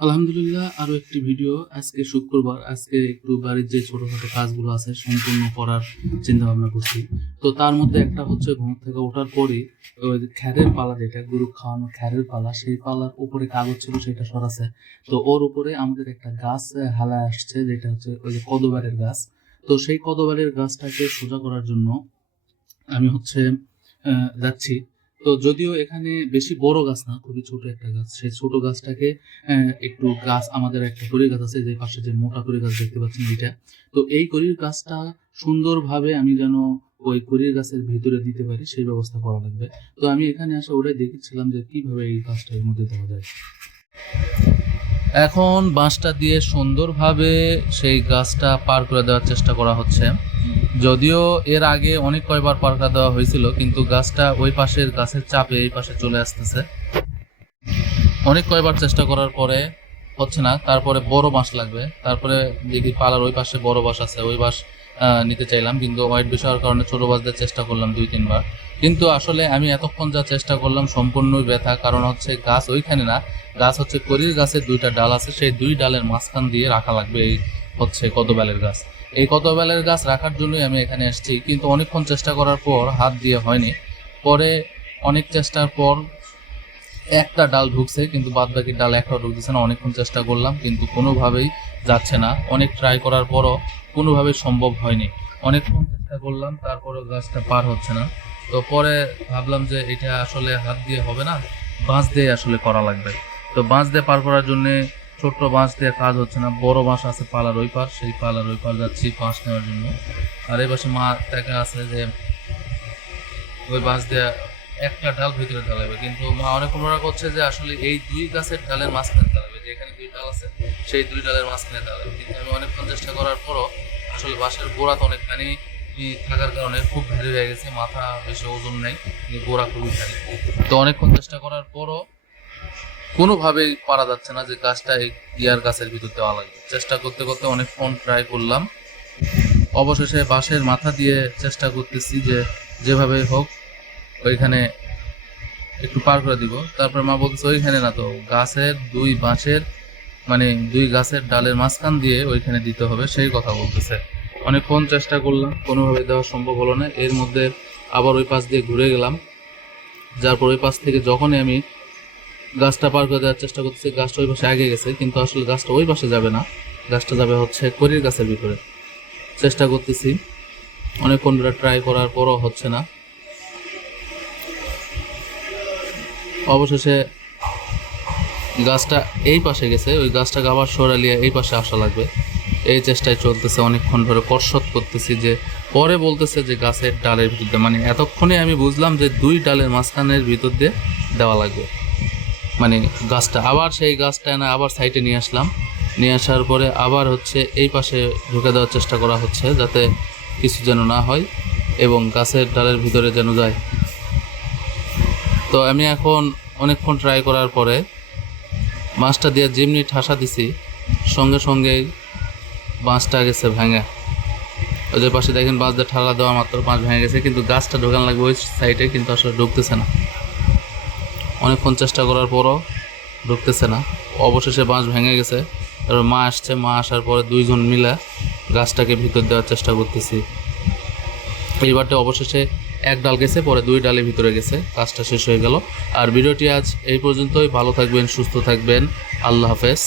আলহামদুলিল্লাহ, আরও একটি ভিডিও আজকে শুক্রবার, আজকে একটু বাড়ির যে ছোটখাটো কাজগুলো আছে, সম্পূর্ণ করার চিন্তা ভাবনা করছি। তো তার মধ্যে একটা হচ্ছে ঘুম থেকে ওঠার পরে ওই খ্যারের পালা যেটা, গরু খাওয়ানো খ্যারের পালা, সেই পালার উপরে কাগজ ছিল, সেটা সরাছে। তো ওর উপরে আমাদের একটা গাছ হালায় আসছে, যেটা হচ্ছে ওই যে কদবারের গাছ। তো সেই কদবারের গাছটাকে সোজা করার জন্য আমি হচ্ছে যাচ্ছি। তো যদিও এখানে বেশি বড় গাছ না, খুবই ছোট একটা গাছ। সেই ছোট গাছটাকে একটু গাছ, আমাদের একটা করি গাছ আছে, যে পাশে যে মোটা করি গাছ দেখতে পাচ্ছেন এটা তো এই কড়ির গাছটা সুন্দরভাবে আমি যেন ওই কড়ির গাছের ভিতরে দিতে পারি, সেই ব্যবস্থা করা লাগবে। তো আমি এখানে আসা ওটাই দেখেছিলাম যে কীভাবে এই গাছটা এর মধ্যে দেওয়া যায়। এখন বাঁশটা দিয়ে সুন্দরভাবে সেই গাছটা পার করে দেওয়ার চেষ্টা করা হচ্ছে। যদিও এর আগে অনেক কয়বার পার করে দেওয়া হয়েছিল, কিন্তু গাছটা ওই পাশের গাছের চাপে এই পাশে চলে আসতেছে। অনেক কয়বার চেষ্টা করার পরে হচ্ছে না, তারপরে বড় বাঁশ লাগবে। তারপরে দেখি পালার ওই পাশে বড় বাঁশ আছে, ওই বাঁশ নিতে চাইলাম, কিন্তু ওয়াইট বিষয়ের কারণে ছোটো বাঁশ দিয়ে চেষ্টা করলাম দুই, তিনবার। কিন্তু আসলে আমি এতক্ষণ যা চেষ্টা করলাম সম্পূর্ণই ব্যথা, কারণ হচ্ছে গাছ ওইখানে না, গাছ হচ্ছে করির গাছের দুইটা ডাল আছে, সেই দুই ডালের মাঝখান দিয়ে রাখা লাগবে এই হচ্ছে কদবেলের গাছ। এই কদবেলের গাছ রাখার জন্যই আমি এখানে এসেছি, কিন্তু অনেকক্ষণ চেষ্টা করার পর হাত দিয়ে হয়নি। পরে অনেক চেষ্টার পর একটা ডাল ঢুকছে, কিন্তু বাদ বাকি ডাল একটাও ঢুকতেছে না, অনেকক্ষণ চেষ্টা করলাম, কিন্তু কোনোভাবেই যাচ্ছে না। অনেক ট্রাই করার পরও কোনোভাবে সম্ভব হয়নি। অনেকক্ষণ চেষ্টা করলাম, তারপরেও গাছটা পার হচ্ছে না। তো পরে ভাবলাম যে এটা আসলে হাত দিয়ে হবে না, বাঁশ দিয়ে আসলে করা লাগবে। তো বাঁশ দিয়ে পার করার জন্য ছোট্ট বাঁশ দিয়ে কাজ হচ্ছে না, বড় বাঁশ আছে পালার ওই পার, সেই পালার ওই পার যাচ্ছি বাঁশ নেওয়ার জন্য। আর এই পাশে মা দেখা আছে যে ওই বাঁশ দিয়ে একটা ডাল ভিতরে ঢালাবে কিন্তু মা অনেক অনুরাগ করছে যে আসলে এই দুই গাছের ডালের মাঝখানে ডাল আছে, সেই দুই ডালের মাঝখানে ঢালাবে কিন্তু আমি অনেকক্ষণ চেষ্টা করার পরও আসলে বাঁশের গোড়া তো অনেকখানি থাকার কারণে খুব ভারী হয়ে গেছে, মাথা বেশি ওজন নেই গোড়া খুবই ভারী। তো অনেকক্ষণ চেষ্টা করার পরও কোনোভাবেই পারা যাচ্ছে না যে গাছটা এই ইয়ার গাছের ভিতর দেওয়া লাগবে চেষ্টা করতে করতে অনেকক্ষণ ট্রাই করলাম। অবশেষে বাঁশের মাথা দিয়ে চেষ্টা করতেছি যে যেভাবে হোক ওইখানে একটু পার করে দিব। তারপরে মা বলতেছে, ওইখানে না তো, গাছের দুই বাঁশের মানে দুই গাছের ডালের মাঝখান দিয়ে ওইখানে দিতে হবে, সেই কথা বলতেছে। অনেকক্ষণ চেষ্টা করলাম, কোনোভাবে দেওয়া সম্ভব হলো না। এর মধ্যে আবার ওই পাশ দিয়ে ঘুরে গেলাম। যার পর ওই পাশ থেকে যখনই আমি গাছটা পার করে দেওয়ার চেষ্টা করতেছি, গাছটা ওই পাশে আগে গেছে, কিন্তু আসলে গাছটা ওই পাশে যাবে না। গাছটা যাবে হচ্ছে করির গাছের ভিতরে। চেষ্টা করতেছি। অনেকক্ষণ ধরে ট্রাই করার পরও হচ্ছে না। অবশেষে গাছটা এই পাশে গেছে, ওই গাছটাকে আবার সরালিয়ে এই পাশে আসা লাগবে। এই চেষ্টায় চলতেছে, অনেকক্ষণ ধরে কসরত করতেছি যে, পরে বলতেছে যে গাছের ডালের ভিতর দিয়ে মানে এতক্ষণে আমি বুঝলাম যে দুই ডালের মাঝখানের ভিতর দিয়ে দেওয়া লাগবে। মানে গাছটা, আবার সেই গাছটা এনে আবার সাইডে নিয়ে আসলাম। নিয়ে আসার পরে আবার হচ্ছে এই পাশে ঢুকে দেওয়ার চেষ্টা করা হচ্ছে যাতে কিছু যেন না হয় এবং গাছের ডালের ভিতরে যেন যায়। তো আমি এখন অনেকক্ষণ ট্রাই করার পরে মাছটা দিয়ে যেমনি ঠাসা দিছি, সঙ্গে সঙ্গে বাঁশটা গেছে ভেঙে। যে পাশে দেখেন বাঁশ দিয়ে ঠালা দেওয়া মাত্র বাঁশ ভেঙে গেছে, কিন্তু গাছটা ঢোকান লাগবে ওই সাইডে, কিন্তু আসলে ঢুকতেছে না। অনেকক্ষণ চেষ্টা করার পরও ঢুকতেছে না। অবশেষে বাঁশ ভেঙে গেছে, তারপর মা আসছে, মা আসার পরে দুইজন মিলে গাছটাকে ভিতর দেওয়ার চেষ্টা করতেছি। এইবারটা অবশেষে এক ডাল গেছে, পরে দুই ডালের ভিতরে গেছে। কাজটা শেষ হয়ে গেল। আর ভিডিওটি আজ এই পর্যন্তই। ভালো থাকবেন, সুস্থ থাকবেন। আল্লাহ হাফেজ।